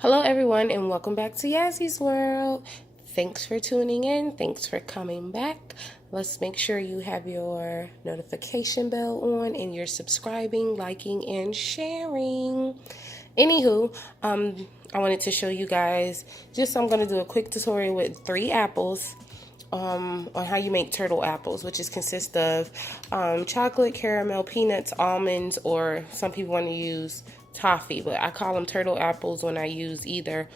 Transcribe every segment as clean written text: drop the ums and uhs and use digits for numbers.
Hello, everyone, and welcome back to Yazzy's World. Thanks for tuning in. Thanks for coming back. Let's make sure you have your notification bell on and you're subscribing, liking, and sharing. Anywho, I wanted to show you guys I'm going to do a quick tutorial with 3 apples on how you make turtle apples, which is consist of chocolate, caramel, peanuts, almonds, or some people want to use toffee, but I call them turtle apples when I use either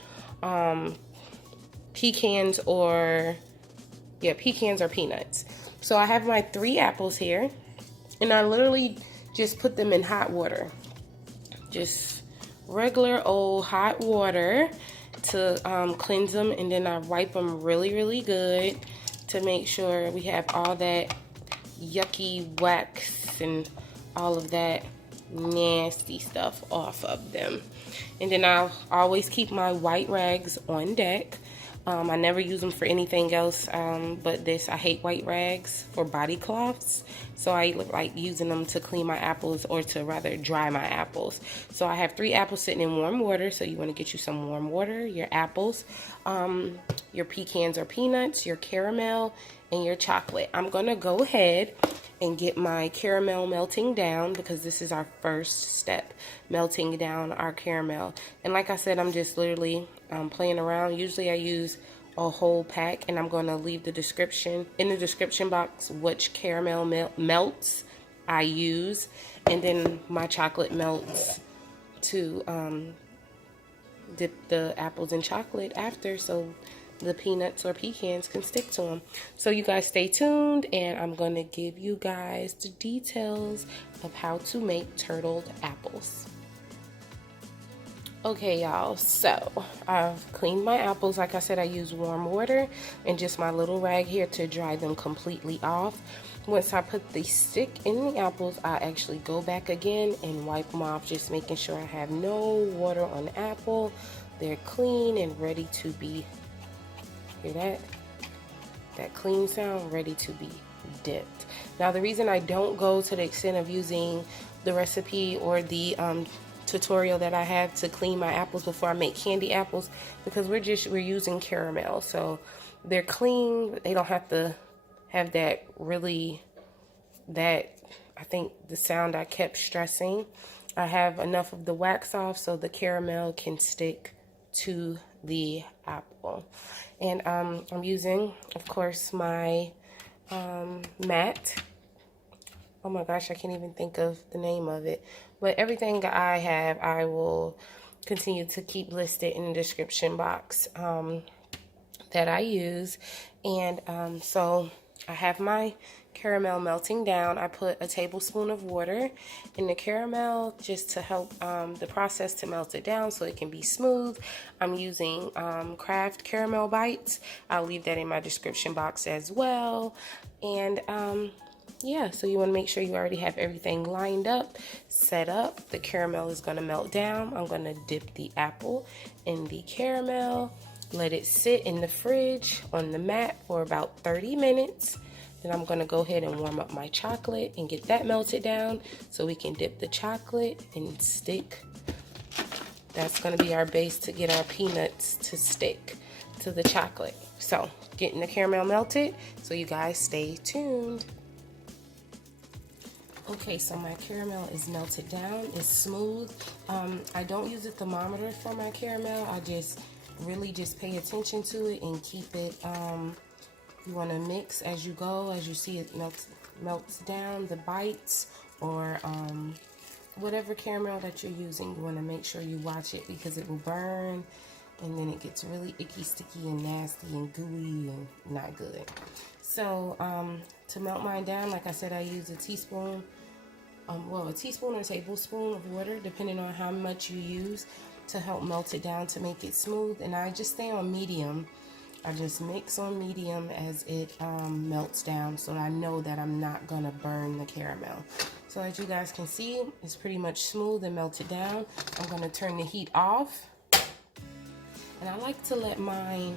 pecans or peanuts. So I have my 3 apples here, and I literally just put them in hot water, just regular old hot water to cleanse them, and then I wipe them really good to make sure we have all that yucky wax and all of that nasty stuff off of them. And then I'll always keep my white rags on deck. I never use them for anything else but this. I hate white rags for body cloths, so I like using them to clean my apples, or to rather dry my apples. So I have 3 apples sitting in warm water, so you want to get you some warm water, your apples, your pecans or peanuts, your caramel, and your chocolate. I'm gonna go ahead and get my caramel melting down, because this is our first step, melting down our caramel. And like I said, I'm just literally playing around. Usually I use a whole pack, and I'm going to leave the description in the description box which caramel melts I use, and then my chocolate melts to dip the apples in chocolate after, so the peanuts or pecans can stick to them. So you guys stay tuned, and I'm going to give you guys the details of how to make turtled apples. Okay, y'all, so I've cleaned my apples. Like I said, I use warm water and just my little rag here to dry them completely off. Once I put the stick in the apples, I actually go back again and wipe them off, just making sure I have no water on the apple. They're clean and ready to be, hear that? That clean sound, ready to be dipped. Now, the reason I don't go to the extent of using the recipe or the tutorial that I have to clean my apples before I make candy apples, because we're using caramel, so they're clean. They don't have to have that I think the sound I kept stressing. I have enough of the wax off so the caramel can stick to the apple. And I'm using, of course, my mat. Oh my gosh, I can't even think of the name of it. But everything I have, I will continue to keep listed in the description box that I use. And so I have my caramel melting down. I put a tablespoon of water in the caramel just to help the process to melt it down so it can be smooth. I'm using Kraft caramel bites. I'll leave that in my description box as well. And yeah, so you want to make sure you already have everything lined up, set up. The caramel is going to melt down. I'm going to dip the apple in the caramel, let it sit in the fridge on the mat for about 30 minutes. Then I'm going to go ahead and warm up my chocolate and get that melted down so we can dip the chocolate and stick. That's going to be our base to get our peanuts to stick to the chocolate. So getting the caramel melted, so you guys stay tuned. Okay, so my caramel is melted down, it's smooth. I don't use a thermometer for my caramel. I just really pay attention to it and keep it, you want to mix as you go, as you see it melts down, the bites, or whatever caramel that you're using. You want to make sure you watch it, because it will burn, and then it gets really icky, sticky, and nasty, and gooey, and not good. So to melt mine down, like I said, I use a teaspoon, a teaspoon or tablespoon of water, depending on how much you use, to help melt it down to make it smooth. And I just stay on medium. I just mix on medium as it melts down, so I know that I'm not gonna burn the caramel. So as you guys can see, it's pretty much smooth and melted down. I'm gonna turn the heat off. And I like to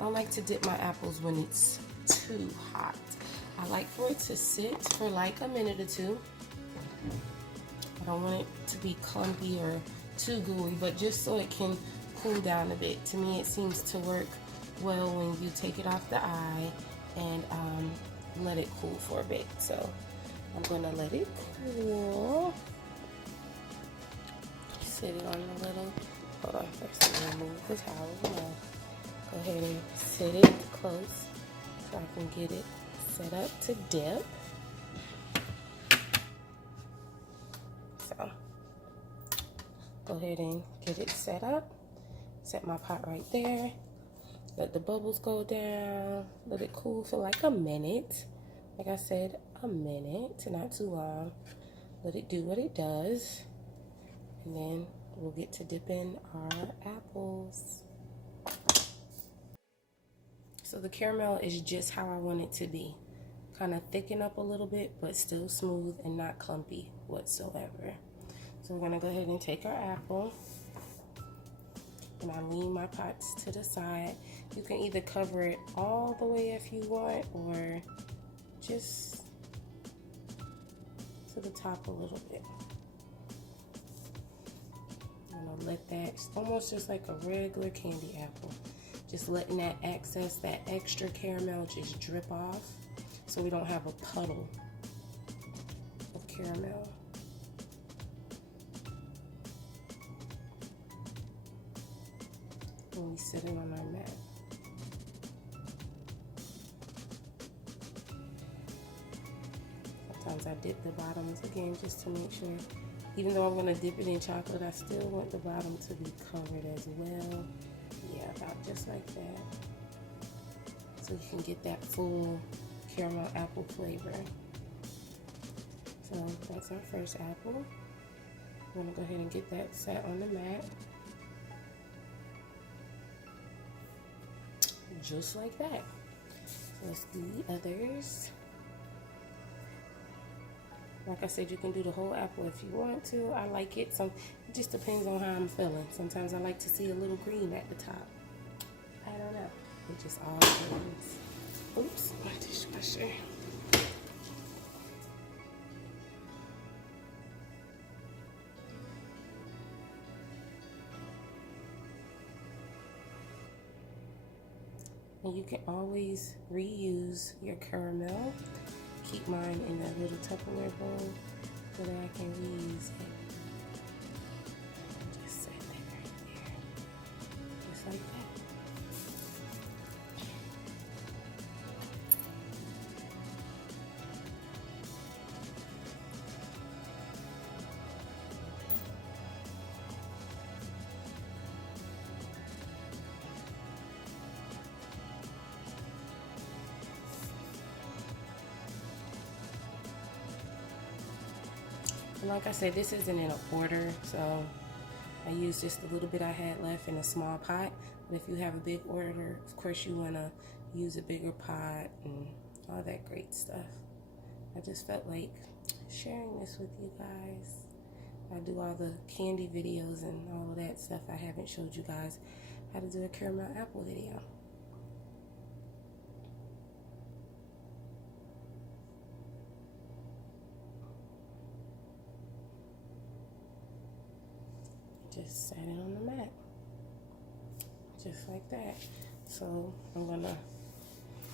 I like to dip my apples when it's too hot. I like for it to sit for like a minute or two. I don't want it to be clumpy or too gooey, but just so it can cool down a bit. To me, it seems to work well when you take it off the eye and let it cool for a bit. So I'm gonna let it cool. Sit it on a little. Hold on, first I'm gonna remove the towel. Go ahead and sit it close so I can get it set up to dip. So go ahead and get it set up. Set my pot right there. Let the bubbles go down. Let it cool for like a minute. Like I said, a minute, not too long. Let it do what it does. And then we'll get to dipping our apples. So the caramel is just how I want it to be. Kind of thicken up a little bit, but still smooth and not clumpy whatsoever. So we're gonna go ahead and take our apple. And I lean my pots to the side. You can either cover it all the way if you want, or just to the top a little bit. I'm gonna let that, it's almost just like a regular candy apple. Just letting that excess, that extra caramel just drip off so we don't have a puddle of caramel. When we sit it on our mat. Sometimes I dip the bottoms again just to make sure, even though I'm going to dip it in chocolate, I still want the bottom to be covered as well. Yeah, about just like that. So you can get that full caramel apple flavor. So that's our first apple. I'm going to go ahead and get that set on the mat. Just like that. So let's do the others. Like I said, you can do the whole apple if you want to. I like it. It just depends on how I'm feeling. Sometimes I like to see a little green at the top. I don't know. It just all depends. Oops, my dishwasher. And you can always reuse your caramel. Keep mine in that little Tupperware bowl so that I can reuse it. Just set that right there. Just like that. And like I said, this isn't in an order, so I used just a little bit I had left in a small pot. But if you have a big order, of course you want to use a bigger pot and all that great stuff. I just felt like sharing this with you guys. I do all the candy videos and all of that stuff. I haven't showed you guys how to do a caramel apple video. Just set it on the mat, just like that. So I'm gonna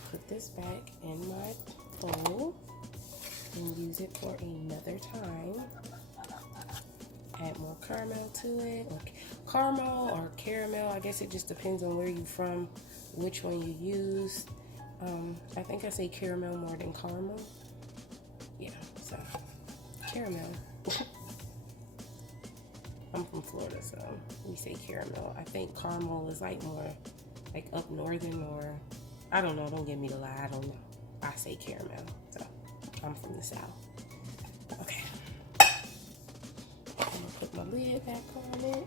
put this back in my bowl and use it for another time. Add more caramel to it, or caramel or caramel. I guess it just depends on where you're from, which one you use. I think I say caramel more than caramel. Yeah, so caramel. I'm from Florida, so we say caramel. I think caramel is like more like up northern, or I don't know, don't get me to lie, I don't know. I say caramel, so I'm from the South. Okay. I'm gonna put my lid back on it.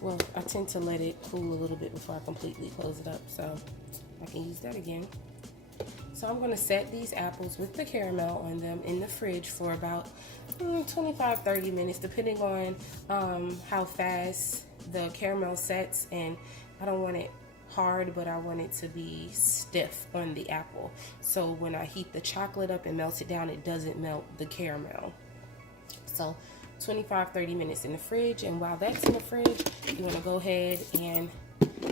Well, I tend to let it cool a little bit before I completely close it up, so I can use that again. So I'm gonna set these apples with the caramel on them in the fridge for about 25-30 minutes, depending on how fast the caramel sets. And I don't want it hard, but I want it to be stiff on the apple. So when I heat the chocolate up and melt it down, it doesn't melt the caramel. So 25-30 minutes in the fridge. And while that's in the fridge, you want to go ahead and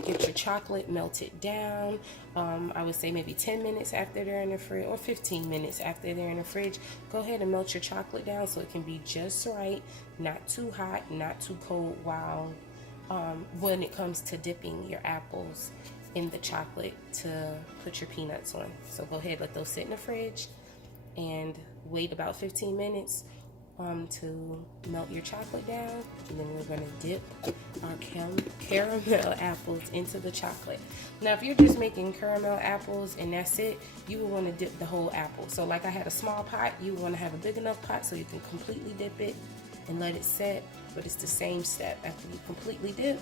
get your chocolate melted down. I would say maybe 10 minutes after they're in the fridge, or 15 minutes after they're in the fridge. Go ahead and melt your chocolate down so it can be just right, not too hot, not too cold, while when it comes to dipping your apples in the chocolate to put your peanuts on. So go ahead, let those sit in the fridge and wait about 15 minutes to melt your chocolate down, and then we're going to dip our caramel apples into the chocolate. Now, if you're just making caramel apples and that's it, you will want to dip the whole apple. So like I had a small pot, you want to have a big enough pot so you can completely dip it and let it set. But it's the same step. After you completely dip,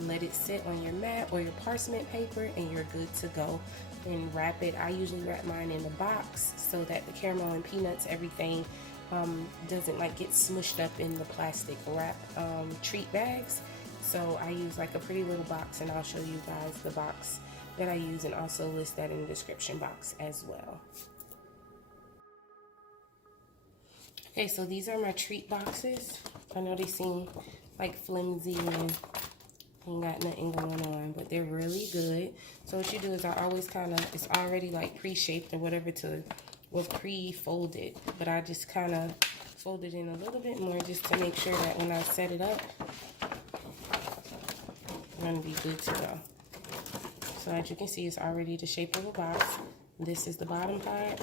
let it sit on your mat or your parchment paper, and you're good to go. And wrap it. I usually wrap mine in a box so that the caramel and peanuts, everything, doesn't like get smushed up in the plastic wrap treat bags. So I use like a pretty little box, and I'll show you guys the box that I use and also list that in the description box as well. Okay, so these are my treat boxes. I know they seem like flimsy and ain't got nothing going on, but they're really good. So what you do is I always kind of, it's already like pre-shaped or whatever was pre-folded, but I just kind of fold it in a little bit more just to make sure that when I set it up, I'm gonna be good to go. So as you can see, it's already the shape of a box. This is the bottom part.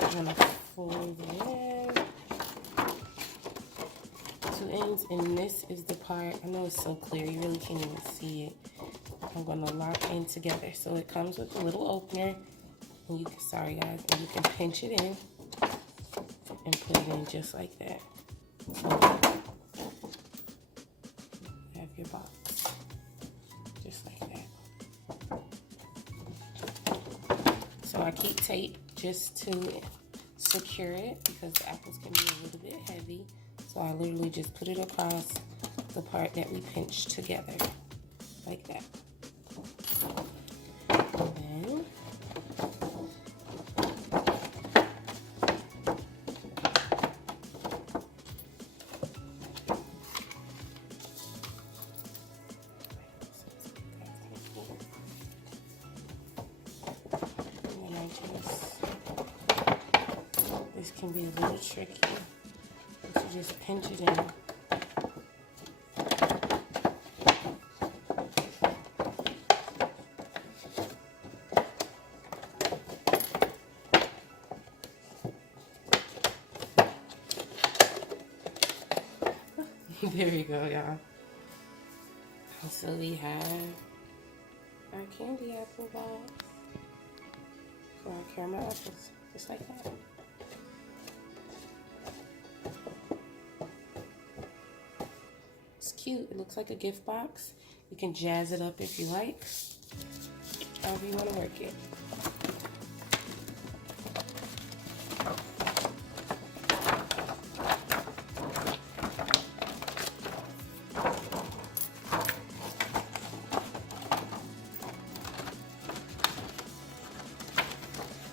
I'm gonna fold it in. Two ends, and this is the part, I know it's so clear, you really can't even see it. I'm gonna lock in together. So it comes with a little opener, and you can, sorry guys, and you can pinch it in and put it in just like that. Have your box, just like that. So I keep tape just to secure it because the apples can be a little bit heavy. So I literally just put it across the part that we pinched together, like that. And then this can be a little tricky. You just pinch it in. There we go, y'all. So we have our candy apple box for our caramel apples, just like that. It's cute. It looks like a gift box. You can jazz it up if you like, however you want to work it.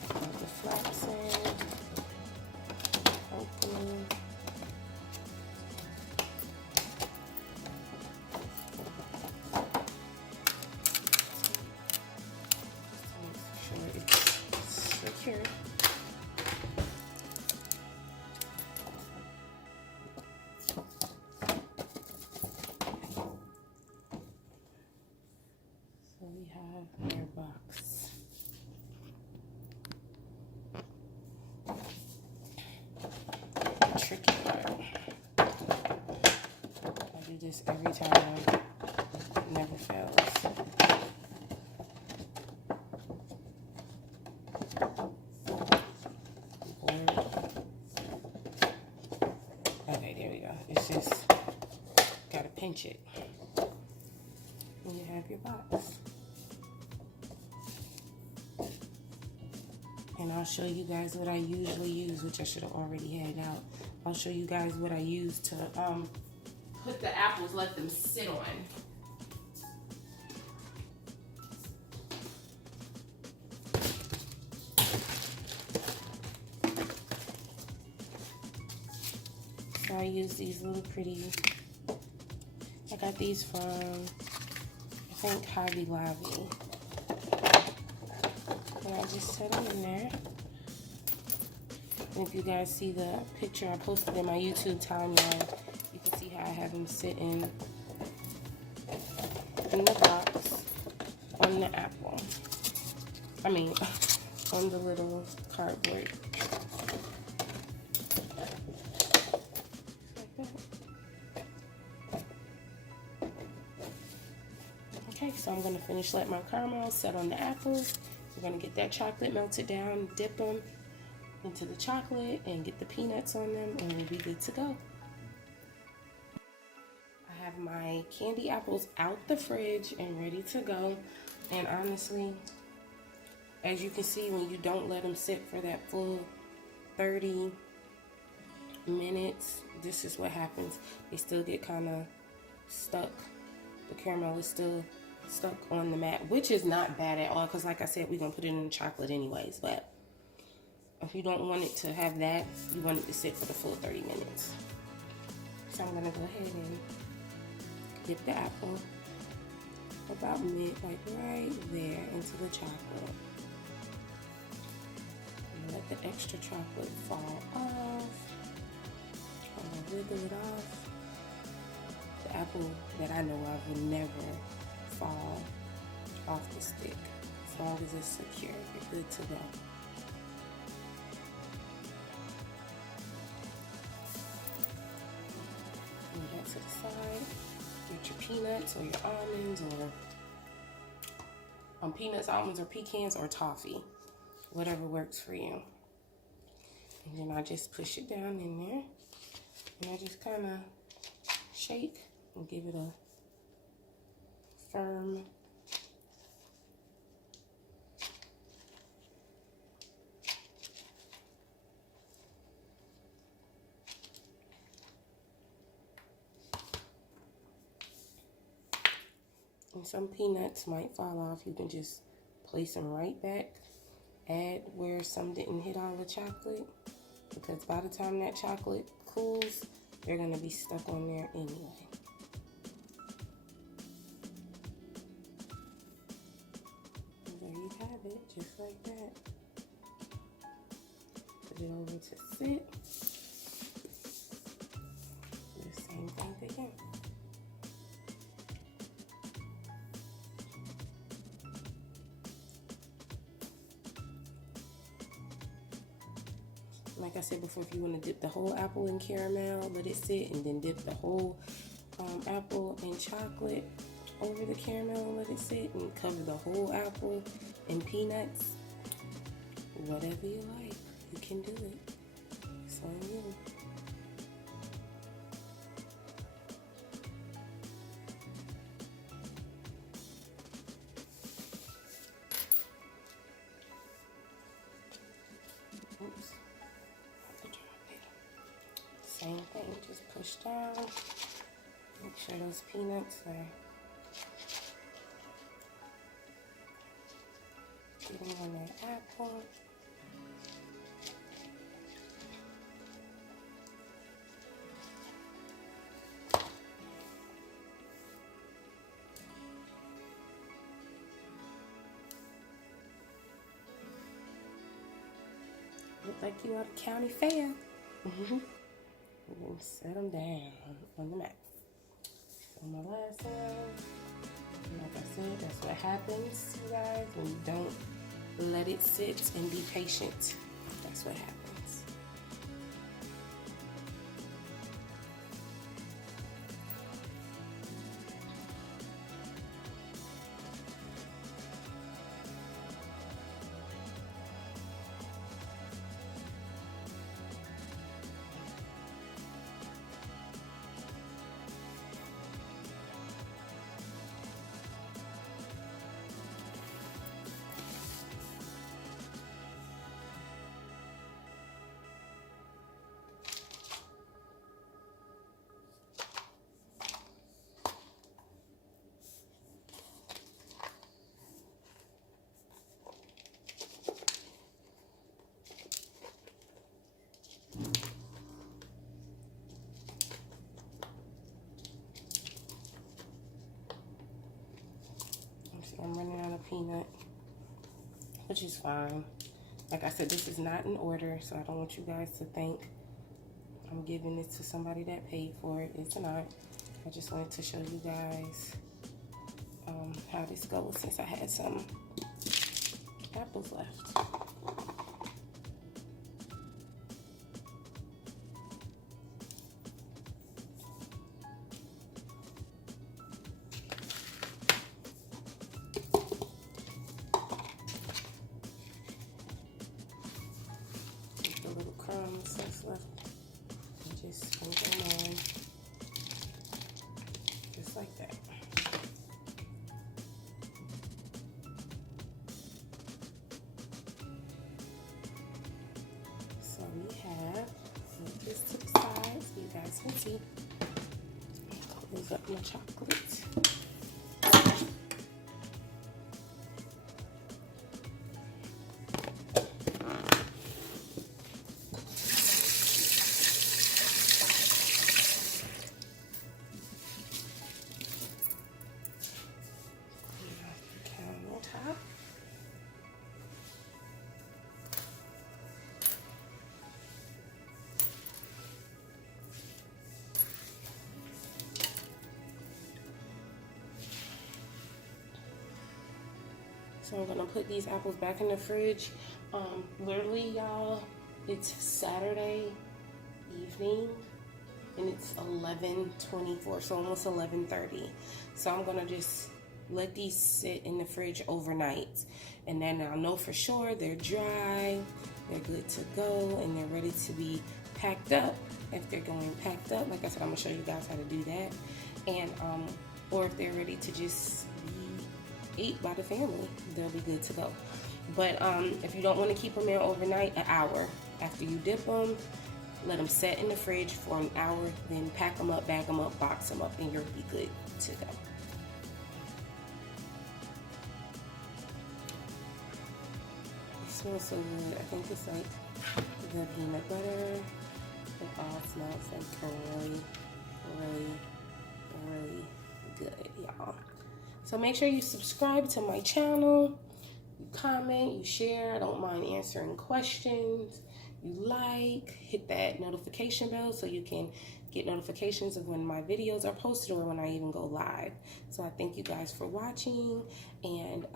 Put the flaps in. Open. Secure. So we have our box. The tricky part. I do this every time. It never fails. Okay, there we go. It's just gotta pinch it. And you have your box. And I'll show you guys what I usually use, which I should have already had out. I'll show you guys what I use to put the apples, let them sit on. So I use these little pretty, I got these from, I think, Hobby Lobby. And I just set them in there. And if you guys see the picture I posted in my YouTube timeline, you can see how I have them sitting in the box on the apple. I mean, on the little cardboard. Okay, so I'm gonna finish letting my caramel set on the apples. We're gonna get that chocolate melted down, dip them into the chocolate, and get the peanuts on them, and we'll be good to go. I have my candy apples out the fridge and ready to go. And honestly, as you can see, when you don't let them sit for that full 30 minutes, this is what happens. They still get kind of stuck. The caramel is still stuck on the mat, which is not bad at all, because like I said, we're going to put it in the chocolate anyways. But if you don't want it to have that, you want it to sit for the full 30 minutes. So I'm going to go ahead and dip the apple about mid, like right there, into the chocolate. And let the extra chocolate fall off. I'm going to wiggle it off. The apple that I know of will never fall off the stick. As long as it's secure, you're good to go. Move that to the side. Get your peanuts or your almonds, or peanuts, almonds, or pecans, or toffee, whatever works for you. And then I just push it down in there, and I just kind of shake and give it a firm and some peanuts might fall off. You can just place them right back, add where some didn't hit all the chocolate, because by the time that chocolate cools, they're going to be stuck on there anyway. And there you have it, just like that. Put it over to sit. Do the same thing again. Like I said before, if you want to dip the whole apple in caramel, let it sit, and then dip the whole apple in chocolate over the caramel and let it sit, and cover the whole apple in peanuts. Whatever you like, you can do it. It's on you. Oops. Same thing, just push down. Make sure those peanuts are getting on that apple. Look like you at a county fair. And then set them down on the mat. So my last one, like I said, that's what happens, you guys, when you don't let it sit and be patient. That's what happens. See, I'm running out of peanut, which is fine. Like I said, this is not an order, so I don't want you guys to think I'm giving this to somebody that paid for it. It's not. I just wanted to show you guys how this goes since I had some apples left. The little crumbs that's left, and just sprinkle them on, just like that. So we have, move this to the side so you guys can see. Close up my chocolate. Caramel top. So I'm gonna put these apples back in the fridge. Literally, y'all, it's Saturday evening and it's 11:24, so almost 11:30. So I'm gonna just let these sit in the fridge overnight, and then I'll know for sure they're dry, they're good to go, and they're ready to be packed up. If they're going packed up, like I said, I'm gonna show you guys how to do that, and or if they're ready to just be ate by the family, they'll be good to go. But if you don't want to keep them in overnight, an hour after you dip them, let them set in the fridge for an hour, then pack them up, bag them up, box them up, and you'll be good to go. It smells so good. I think it's like the peanut butter. It all smells like really, really, really good, y'all. So make sure you subscribe to my channel, you comment, you share. I don't mind answering questions. You like, hit that notification bell so you can get notifications of when my videos are posted or when I even go live. So I thank you guys for watching, and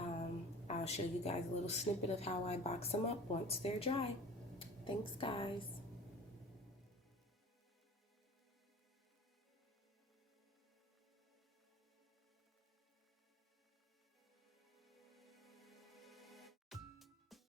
I'll show you guys a little snippet of how I box them up once they're dry. Thanks, guys.